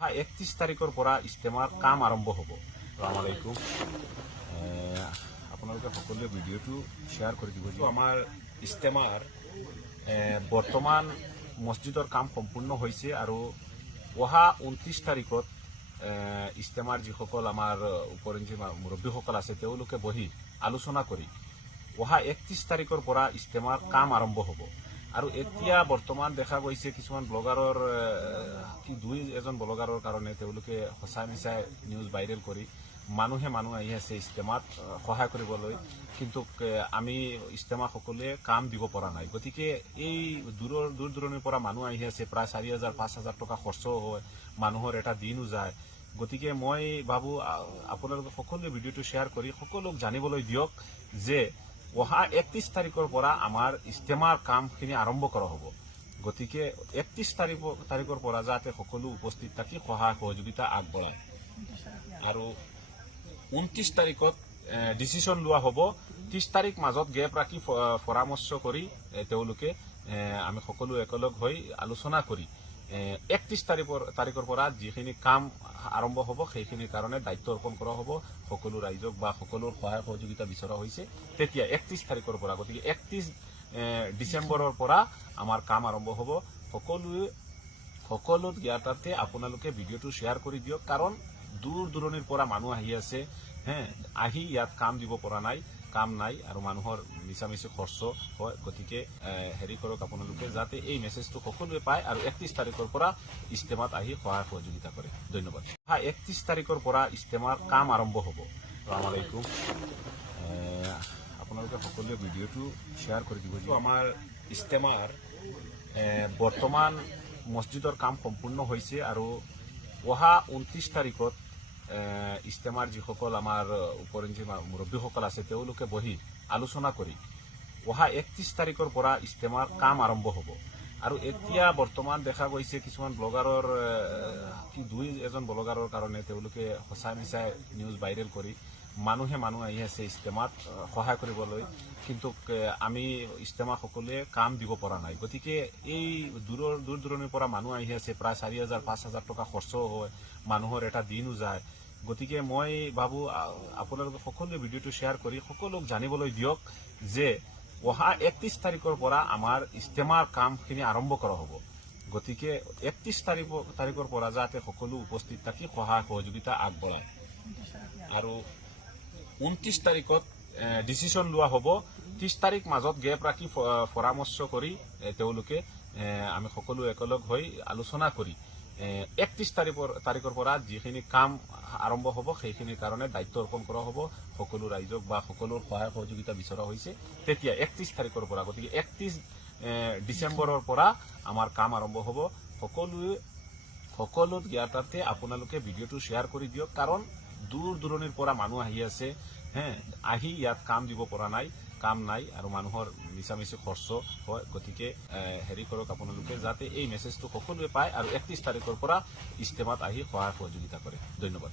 31 তাৰিখৰ পৰা ইস্তেমাৰ কাম আৰম্ভ হ'ব। আসসালামু আলাইকুম। আপোনালোকে সকলোৱে ভিডিঅ'টো শ্বেয়াৰ কৰি দিব যে আমাৰ ইস্তেমাৰ বৰ্তমান মছজিদৰ কাম সম্পূৰ্ণ হৈছে আৰু অহা 29 তাৰিখত ইস্তেমাৰ যিসকল আমাৰ উপৰঞ্চি মুৰব্বীসকল আছে তেওঁলোকে বহি আলোচনা কৰি অহা 31 তাৰিখৰ পৰা ইস্তেমাৰ কাম আৰম্ভ হ'ব। আৰু এতিয়া বৰ্তমান দেখা গৈছে কিছুমান ব্লগাৰৰ দুই এজন ব্লগাৰৰ কাৰণে তেওঁলোকে সঁচাই মিছাই নিউজ ভাইৰেল কৰি মানুহ আহি আছে ইস্তেমাত সহায় কৰিবলৈ, কিন্তু আমি ইস্তেমা সকলোৱে কাম দিব পৰা নাই। গতিকে এই দূৰ দূৰণিৰ পৰা মানুহ আহি আছে, প্ৰায় 4,000-5,000 টকা খৰচ হয়, মানুহৰ এটা দিনো যায়। গতিকে মই ভাবোঁ আপোনালোকে সকলোৱে ভিডিঅ'টো শ্বেয়াৰ কৰি সকলোক জানিবলৈ দিয়ক যে অহা 31 তাৰিখৰ পৰা আমাৰ ইস্তেমাৰ কামখিনি আৰম্ভ কৰা হ'ব। গতিকে 31 তাৰিখৰ পৰা যাতে সকলো উপস্থিত থাকি সহায় সহযোগিতা আগবঢ়ায় আৰু 29 তাৰিখত ডিচিশ্যন লোৱা হ'ব। 30 তাৰিখ মাজত গেপ ৰাখি পৰামৰ্শ কৰি তেওঁলোকে আমি সকলো একেলগ হৈ আলোচনা কৰি 31 তাৰিখৰ পৰা যিখিনি কাম আৰম্ভ হ'ব সেইখিনিৰ কাৰণে দায়িত্ব অৰ্পণ কৰা হ'ব। সকলো ৰাইজক বা সকলো সহায় সহযোগিতা বিচৰা হৈছে তেতিয়া 31 তাৰিখৰ পৰা। গতিকে 31 ডিচেম্বৰৰ পৰা আমাৰ কাম আৰম্ভ হ'ব। সকলো জ্ঞাতাৰ্থে আপোনালোকে ভিডিঅ'টো শ্বেয়াৰ কৰি দিয়ক, কাৰণ দূৰ দূৰণিৰ পৰা মানুহ আহি আছে, আহি ইয়াত কাম দিব পৰা নাই, কাম নাই আৰু মানুহৰ মিছামিছি খৰচ হয়। গতিকে হেৰি কৰক আপোনালোকে যাতে এই মেছেজটো সকলোৱে পায় আৰু 31 তাৰিখৰ পৰা ইস্তেমাত আহি সহায় সহযোগিতা কৰে। ধন্যবাদ। 31 তাৰিখৰ পৰা ইস্তেমাৰ কাম আৰম্ভ হ'ব। আসসালামু আলাইকুম। আপোনালোকে সকলোৱে ভিডিঅ'টো শ্বেয়াৰ কৰি দিব যে আমাৰ ইস্তেমাৰ বৰ্তমান মছজিদৰ কাম সম্পূৰ্ণ হৈছে আৰু অহা 29 তাৰিখত ইস্তেমাৰ যিসকল আমাৰ উপৰঞ্চি মুৰব্বীসকল আছে তেওঁলোকে বহি আলোচনা কৰি অহা 31 তাৰিখৰ পৰা ইস্তেমাৰ কাম আৰম্ভ হ'ব। আৰু এতিয়া বৰ্তমান দেখা গৈছে কিছুমান ব্লগাৰৰ দুই এজন ব্লগাৰৰ কাৰণে তেওঁলোকে সঁচাই মিছাই নিউজ ভাইৰেল কৰি মানুহ আহি আছে ইস্তেমাত সহায় কৰিবলৈ, কিন্তু আমি ইস্তেমা সকলোৱে কাম দিব পৰা নাই। গতিকে এই দূৰ দূৰণিৰ পৰা মানুহ আহি আছে, প্ৰায় 4,000-5,000 টকা খৰচ হয়, মানুহৰ এটা দিনো যায়। গতিকে মই ভাবোঁ আপোনালোকে সকলোৱে ভিডিঅ'টো শ্বেয়াৰ কৰি সকলোক জানিবলৈ দিয়ক যে অহা 31 তাৰিখৰ পৰা আমাৰ ইস্তেমাৰ কামখিনি আৰম্ভ কৰা হ'ব। গতিকে 31 তাৰিখৰ পৰা যাতে সকলো উপস্থিত থাকি সহায় সহযোগিতা আগবঢ়ায় আৰু 29 তাৰিখত ডিচিশ্যন লোৱা হ'ব। 30 তাৰিখ মাজত গেপ ৰাখি পৰামৰ্শ কৰি তেওঁলোকে আমি সকলো একেলগ হৈ আলোচনা কৰি 31 তাৰিখৰ পৰা যিখিনি কাম আৰম্ভ হ'ব সেইখিনিৰ কাৰণে দায়িত্ব অৰ্পণ কৰা হ'ব। সকলো ৰাইজক বা সকলো সহায় সহযোগিতা বিচৰা হৈছে তেতিয়া 31 তাৰিখৰ পৰা। গতিকে 31 ডিচেম্বৰৰ পৰা আমাৰ কাম আৰম্ভ হ'ব। সকলো জ্ঞাতাৰ্থে আপোনালোকে ভিডিঅ'টো শ্বেয়াৰ কৰি দিয়ক, কাৰণ দূৰ দূৰণিৰ পৰা মানুহ আহি আছে, আহি ইয়াত কাম দিব পৰা নাই, কাম নাই আৰু মানুহৰ মিছামিছি খৰচ হয়। গতিকে হেৰি কৰক আপোনালোকে যাতে এই মেছেজটো সকলোৱে পায় আৰু 31 তাৰিখৰ পৰা ইস্তেমাত আহি সহায় সহযোগিতা কৰে। ধন্যবাদ।